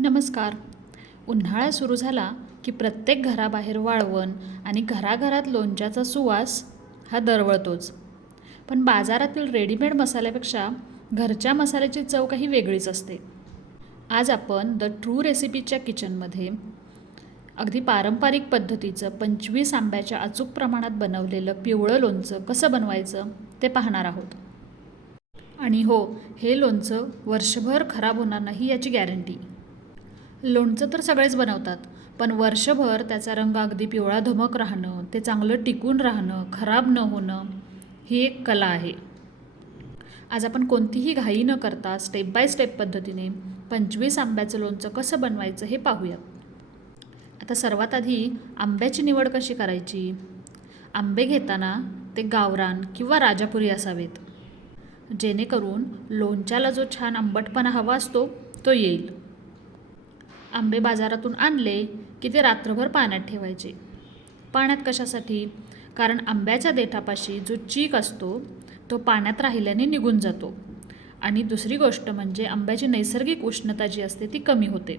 नमस्कार. उन्हाळा सुरू झाला की प्रत्येक घराबाहेर वाळवण आणि घराघरात लोणच्याचा सुवास हा दरवळतोच. पण बाजारातील रेडीमेड मसाल्यापेक्षा घरच्या मसाल्याची चव काही वेगळीच असते. आज आपण द ट्रू रेसिपीच्या किचनमध्ये अगदी पारंपरिक पद्धतीचं 25 आंब्याच्या अचूक प्रमाणात बनवलेलं पिवळं लोणचं कसं बनवायचं ते पाहणार आहोत. आणि हो, हे लोणचं वर्षभर खराब होणार नाही याची गॅरंटी. लोणचं तर सगळेच बनवतात, पण वर्षभर त्याचा रंग अगदी पिवळा धमक राहणं, ते चांगलं टिकून राहणं, खराब न होणं, ही एक कला आहे. आज आपण कोणतीही घाई न करता स्टेप बाय स्टेप पद्धतीने 25 आंब्याचं लोणचं कसं बनवायचं हे पाहूया. आता सर्वात आधी आंब्याची निवड कशी करायची? आंबे घेताना ते गावरान किंवा राजापुरी असावेत, जेणेकरून लोणच्याला जो छान आंबटपणा हवा असतो तो येईल. आंबे बाजारातून आणले की ते रात्रभर पाण्यात ठेवायचे. पाण्यात कशासाठी? कारण आंब्याच्या देठापाशी जो चीक असतो तो पाण्यात राहिल्याने निघून जातो. आणि दुसरी गोष्ट म्हणजे आंब्याची नैसर्गिक उष्णता जी असते ती कमी होते.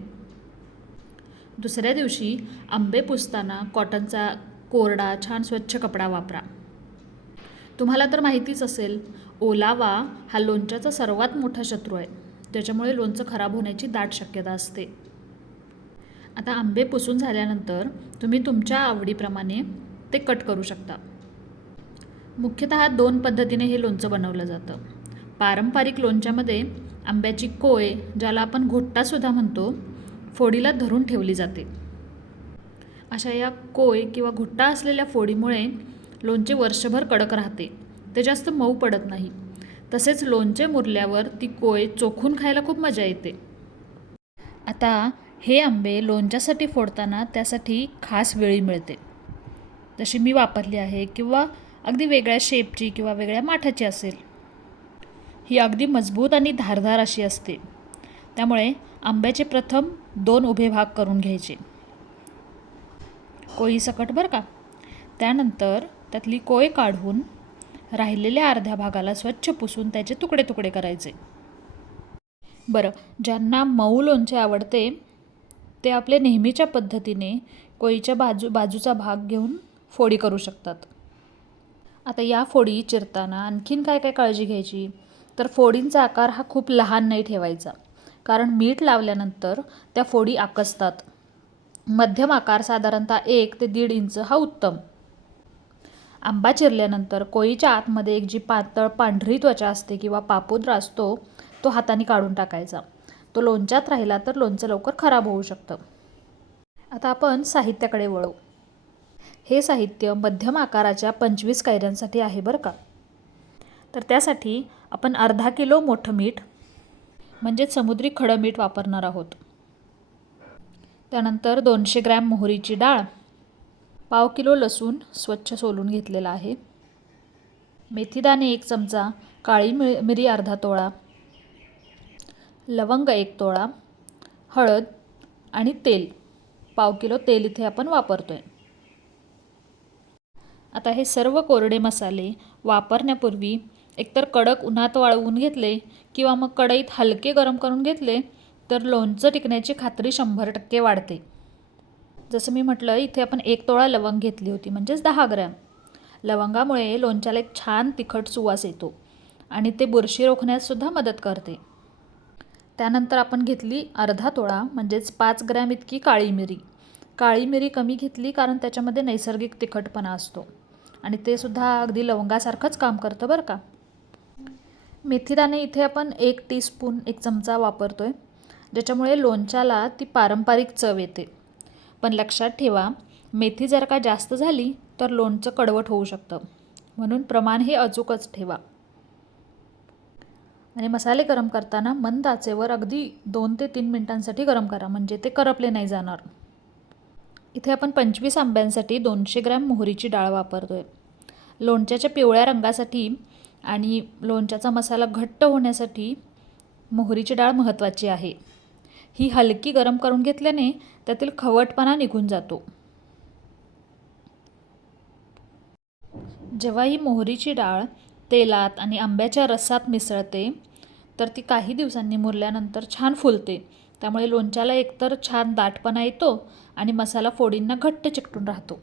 दुसऱ्या दिवशी आंबे पुसताना कॉटनचा कोरडा छान स्वच्छ कपडा वापरा. तुम्हाला तर माहितीच असेल, ओलावा हा लोणच्याचा सर्वात मोठा शत्रू आहे. त्याच्यामुळे लोणचं खराब होण्याची दाट शक्यता असते. आता आंबे पुसून झाल्यानंतर तुम्ही तुमच्या आवडीप्रमाणे ते कट करू शकता. मुख्यतः 2 पद्धतीने हे लोणचं बनवलं जातं. पारंपरिक लोणच्यामध्ये आंब्याची कोय, ज्याला आपण घोट्टासुद्धा म्हणतो, फोडीला धरून ठेवली जाते. अशा या कोय किंवा घोट्टा असलेल्या फोडीमुळे लोणचे वर्षभर कडक राहते, ते जास्त मऊ पडत नाही. तसेच लोणचे मुरल्यावर ती कोय चोखून खायला खूप मजा येते. आता हे आंबे लोणच्यासाठी फोडताना त्यासाठी खास वेळी मिळते, जशी मी वापरली आहे, किंवा अगदी वेगळ्या शेपची किंवा वेगळ्या माठाची असेल. ही अगदी मजबूत आणि धारदार अशी असते. त्यामुळे आंब्याचे प्रथम 2 उभे भाग करून घ्यायचे, कोयीसकट बरं का. त्यानंतर त्यातली कोय काढून राहिलेल्या अर्ध्या भागाला स्वच्छ पुसून त्याचे तुकडे तुकडे करायचे. बरं, ज्यांना मऊ लोणचे आवडते ते आपले नेहमीच्या पद्धतीने कोयीच्या बाजूचा भाग घेऊन फोडी करू शकतात. आता या फोडी चिरताना आणखीन काय काय काळजी घ्यायची? तर फोडींचा आकार हा खूप लहान नाही ठेवायचा, कारण मीठ लावल्यानंतर त्या फोडी आकसतात. मध्यम आकार साधारणतः 1 ते 1.5 इंच हा उत्तम. आंबा चिरल्यानंतर कोयीच्या आतमध्ये एक जी पातळ पांढरी त्वचा असते किंवा पापुद्रा असतो, तो हाताने काढून टाकायचा. तो लोणच्यात राहिला तर लोणचं लवकर खराब होऊ शकतं. आता आपण साहित्याकडे वळू. हे साहित्य मध्यम आकाराच्या 25 कैऱ्यांसाठी आहे बरं का. तर त्यासाठी आपण अर्धा किलो मोठं मीठ म्हणजेच समुद्री खडं मीठ वापरणार आहोत. त्यानंतर 200 ग्रॅम मोहरीची डाळ, पाव किलो लसूण स्वच्छ सोलून घेतलेला आहे, मेथीदाणे 1 चमचा, काळी मिरी अर्धा तोळा, लवंग 1 तोळा, हळद आणि तेल, पाव किलो तेल इथे आपण वापरतोय. आता हे सर्व कोरडे मसाले वापरण्यापूर्वी एकतर कडक उन्हात वाळवून घेतले किंवा मग कढईत हलके गरम करून घेतले तर लोणचं टिकण्याची खात्री 100% वाढते. जसं मी म्हटलं, इथे आपण 1 तोळा लवंग घेतली होती, म्हणजेच 10 ग्रॅम. लवंगामुळे लोणच्याला एक छान तिखट सुवास येतो आणि ते बुरशी रोखण्याससुद्धा मदत करते. त्यानंतर आपण घेतली अर्धा तोळा म्हणजेच 5 ग्रॅम इतकी काळी मिरी. काळी मिरी कमी घेतली कारण त्याच्यामध्ये नैसर्गिक तिखटपणा असतो आणि ते सुद्धा अगदी लवंगासारखंच काम करतं बरं का. मेथीदाणे इथे आपण 1 टीस्पून 1 चमचा वापरतोय, ज्याच्यामुळे लोणच्याला ती पारंपरिक चव येते. पण लक्षात ठेवा, मेथी जर का जास्त झाली तर लोणचं कडवट होऊ शकतं, म्हणून प्रमाण हे अचूकच ठेवा. आणि मसाले गरम करताना मंद आचेवर अगदी 2 ते 3 मिनिटांसाठी गरम करा, म्हणजे ते करपले नाही जाणार. इथे आपण 25 आंब्यांसाठी 200 ग्रॅम मोहरीची डाळ वापरतोय. लोणच्याच्या पिवळ्या रंगासाठी आणि लोणच्याचा मसाला घट्ट होण्यासाठी मोहरीची डाळ महत्त्वाची आहे. ही हलकी गरम करून घेतल्याने त्यातील खवटपणा निघून जातो. जेव्हा ही मोहरीची डाळ तेलात आणि आंब्याच्या रसात मिसळते तर ती काही दिवसांनी मुरल्यानंतर छान फुलते. त्यामुळे लोणच्याला एकतर छान दाटपणा येतो आणि मसाला फोडींना घट्ट चिकटून राहतो.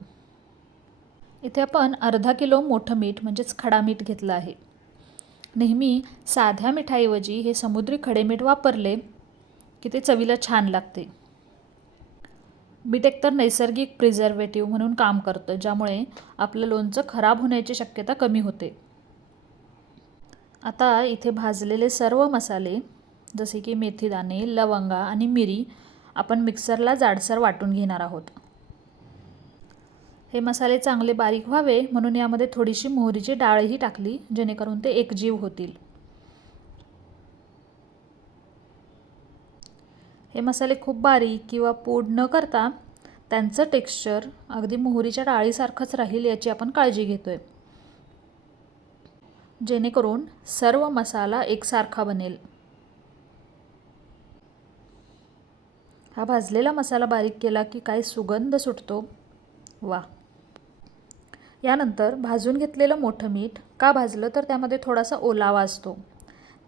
इथे आपण अर्धा किलो मोठं मीठ म्हणजेच खडा मीठ घेतलं आहे. नेहमी साध्या मिठाऐवजी हे समुद्री खडे मीठ वापरले की ते चवीला छान लागते. मीठ एकतर नैसर्गिक प्रिझर्वेटिव्ह म्हणून काम करतं, ज्यामुळे आपलं लोणचं खराब होण्याची शक्यता कमी होते. आता इथे भाजलेले सर्व मसाले जसे की मेथीदाणे, लवंगा आणि मिरी आपण मिक्सरला जाडसर वाटून घेणार आहोत. हे मसाले चांगले बारीक व्हावे म्हणून यामध्ये थोडीशी मोहरीची डाळही टाकली, जेणेकरून ते एकजीव होतील. हे मसाले खूप बारीक किंवा पूड न करता त्यांचं टेक्स्चर अगदी मोहरीच्या डाळीसारखंच राहील याची आपण काळजी घेतोय, जेणेकरून सर्व मसाला एकसारखा बनेल. हा भाजलेला मसाला बारीक केला की काय सुगंध सुटतो, वा. यानंतर भाजून घेतलेलं मोठं मीठ का भाजलं तर त्यामध्ये थोडासा ओलावा असतो,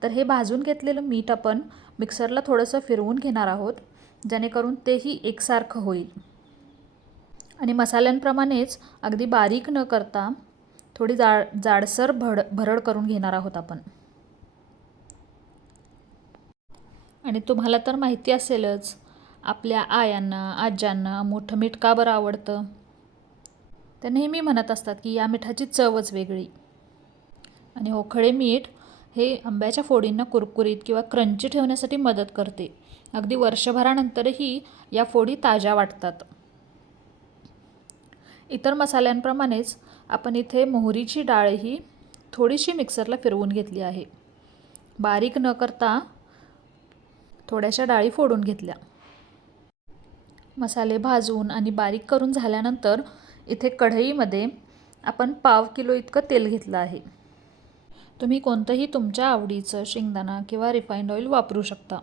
तर हे भाजून घेतलेलं मीठ आपण मिक्सरला थोडंसं फिरवून घेणार आहोत, जेणेकरून तेही एकसारखं होईल. आणि मसाल्यांप्रमाणेच अगदी बारीक न करता थोडी जाडसर भरड करून घेणार आहोत आपण. आणि तुम्हाला तर माहिती असेलच, आपल्या आयांना आज्यांना मोठं मीठ का बरं आवडतं. ते नेहमी म्हणत असतात की या मिठाची चवच वेगळी. आणि हो, खडे मीठ हे आंब्याच्या फोडींना कुरकुरीत किंवा क्रंची ठेवण्यासाठी मदत करते. अगदी वर्षभरानंतरही या फोडी ताज्या वाटतात. इतर मसाल्यांप्रमाणेच आपण इथे मोहरीची डाळही थोडीशी मिक्सरला फिरवून घेतली आहे. बारीक न करता थोड्याशा डाळी फोडून घेतल्या. मसाले भाजून आणि बारीक करून झाल्यानंतर इथे कढईमध्ये आपण 1/2 किलो इतकं तेल घेतलं आहे. तुम्ही कोणतंही तुमच्या आवडीचं शेंगदाणा किंवा रिफाइंड ऑइल वापरू शकता.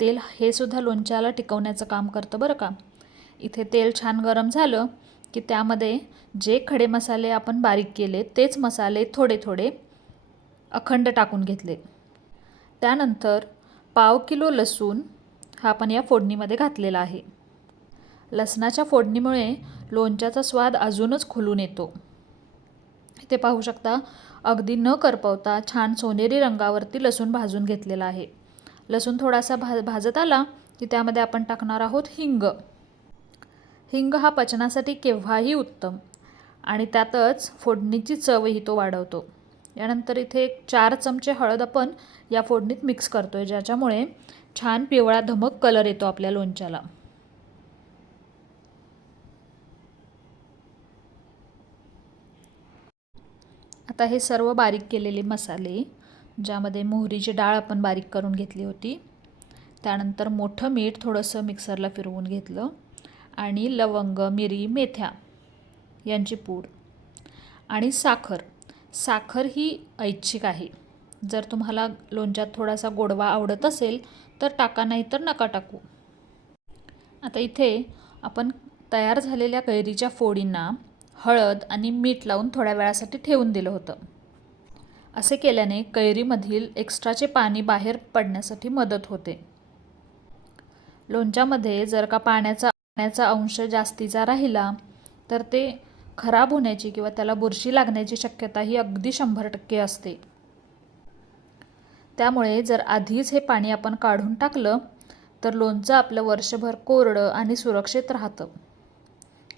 तेल हे सुद्धा लोणच्याला टिकवण्याचं काम करतं बरं का. इथे तेल छान गरम झालं की त्यामध्ये जे खडे मसाले आपण बारीक केले तेच मसाले थोडे थोडे अखंड टाकून घेतले. त्यानंतर 1/2 किलो लसूण हा आपण या फोडणीमध्ये घातलेला आहे. लसणाच्या फोडणीमुळे लोणच्याचा स्वाद अजूनच खुलून येतो. इथे पाहू शकता, अगदी न करपवता छान सोनेरी रंगावरती लसूण भाजून घेतलेला आहे. लसूण थोडासा भाजत आला की त्यामध्ये आपण टाकणार आहोत हिंग. हिंग हा पचनासाठी केव्हाही उत्तम आणि त्यातच फोडणीची चवही तो वाढवतो. यानंतर इथे 4 चमचे हळद आपण या फोडणीत मिक्स करतोय, ज्याच्यामुळे छान पिवळा धमक कलर येतो आपल्या लोणच्याला. आता हे सर्व बारीक केलेले मसाले, ज्यामध्ये मोहरीची डाळ आपण बारीक करून घेतली होती, त्यानंतर मोठं मीठ थोडंसं मिक्सरला फिरवून घेतलं आणि लवंग, मिरी, मेथ्या यांची पूड आणि साखर ही ऐच्छिक आहे. जर तुम्हाला लोणच्यात थोडासा गोडवा आवडत असेल तर टाका, नाही तर नका टाकू. आता इथे आपण तयार झालेल्या कैरीच्या फोडींना हळद आणि मीठ लावून थोड्या वेळासाठी ठेवून दिलं होतं. असे केल्याने कैरीमधील एक्स्ट्राचे पाणी बाहेर पडण्यासाठी मदत होते. लोणच्यामध्ये जर का पाण्याचा अंश जास्तीचा राहिला तर ते खराब होण्याची किंवा त्याला बुरशी लागण्याची शक्यता ही अगदी 100% असते. त्यामुळे जर आधीच हे पाणी आपण काढून टाकलं तर लोणचं आपलं वर्षभर कोरडं आणि सुरक्षित राहतं.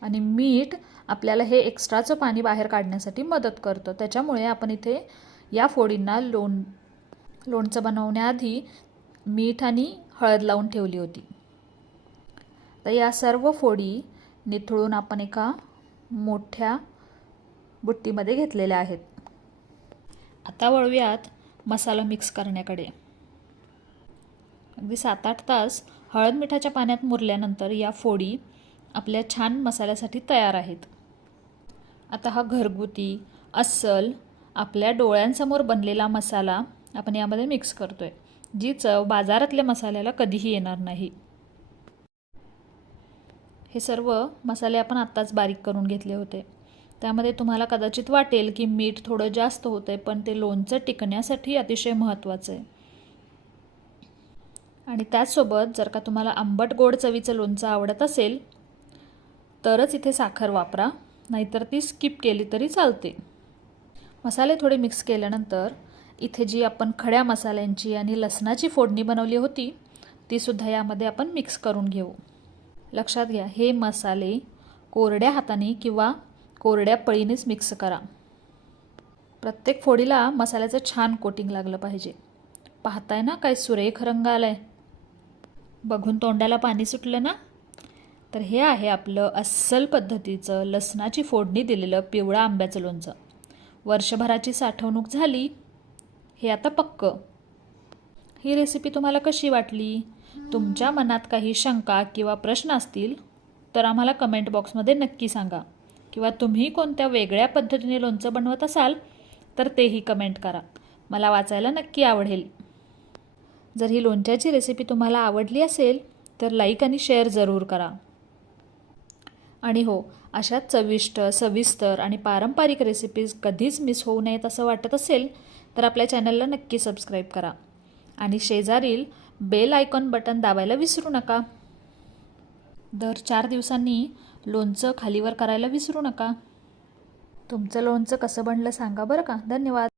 आणि मीठ आपल्याला हे एक्स्ट्राचं पाणी बाहेर काढण्यासाठी मदत करतं. त्याच्यामुळे आपण इथे या फोडींना लोणचं बनवण्याआधी मीठ आणि हळद लावून ठेवली होती. तर या सर्व फोडी निथळून आपण एका मोठ्या बुट्टीमध्ये घेतलेल्या आहेत. आता वळूयात मसाला मिक्स करण्याकडे. अगदी 7-8 तास हळद मिठाच्या पाण्यात मुरल्यानंतर या फोडी आपल्या छान मसाल्यासाठी तयार आहेत. आता हा घरगुती अस्सल आपल्या डोळ्यांसमोर बनलेला मसाला आपण यामध्ये मिक्स करतोय, जी चव बाजारातल्या मसाल्याला कधीही येणार नाही. हे सर्व मसाले आपण आत्ताच बारीक करून घेतले होते. त्यामध्ये तुम्हाला कदाचित वाटेल की मीठ थोडं जास्त होतंय, पण ते लोणचं टिकण्यासाठी अतिशय महत्त्वाचं आहे. आणि त्याचसोबत जर का तुम्हाला आंबट गोड चवीचं लोणचं आवडत असेल तरच इथे साखर वापरा, नाहीतर ती स्किप केली तरी चालते. मसाले थोडे मिक्स केल्यानंतर इथे जी आपण खड्या मसाल्यांची आणि लसणाची फोडणी बनवली होती तीसुद्धा यामध्ये आपण मिक्स करून घेऊ. लक्षात घ्या, हे मसाले कोरड्या हाताने किंवा कोरड्या पळीनेच मिक्स करा. प्रत्येक फोडीला मसाल्याचं छान कोटिंग लागलं पाहिजे. पाहताय ना काय सुरेख रंग आलाय, बघून तोंडाला पाणी सुटलं ना. तर हे आहे आपलं अस्सल पद्धतीचं लसणाची फोडणी दिलेलं पिवळं आंब्याचं लोणचं. वर्षभराची साठवणूक झाली, हे आता पक्क. ही रेसिपी तुम्हाला कशी वाटली? तुमच्या मनात काही शंका किंवा प्रश्न असतील तर आम्हाला कमेंट बॉक्समध्ये नक्की सांगा, किंवा तुम्ही कोणत्या वेगळ्या पद्धतीने लोणचं बनवत असाल तर तेही कमेंट करा, मला वाचायला नक्की आवडेल. जर ही लोणच्याची रेसिपी तुम्हाला आवडली असेल तर लाईक आणि शेअर जरूर करा. आणि हो, अशा चविष्ट, सविस्तर आणि पारंपरिक रेसिपीज कधीच मिस होऊ नयेत असं वाटत असेल तर आपल्या चॅनलला नक्की सबस्क्राईब करा आणि शेजारील बेल आयकॉन बटन दाबायला विसरू नका. दर 4 दिवसांनी लोणचं खालीवर करायला विसरू नका. तुमचं लोणचं कसं बनलं सांगा बरं का. धन्यवाद.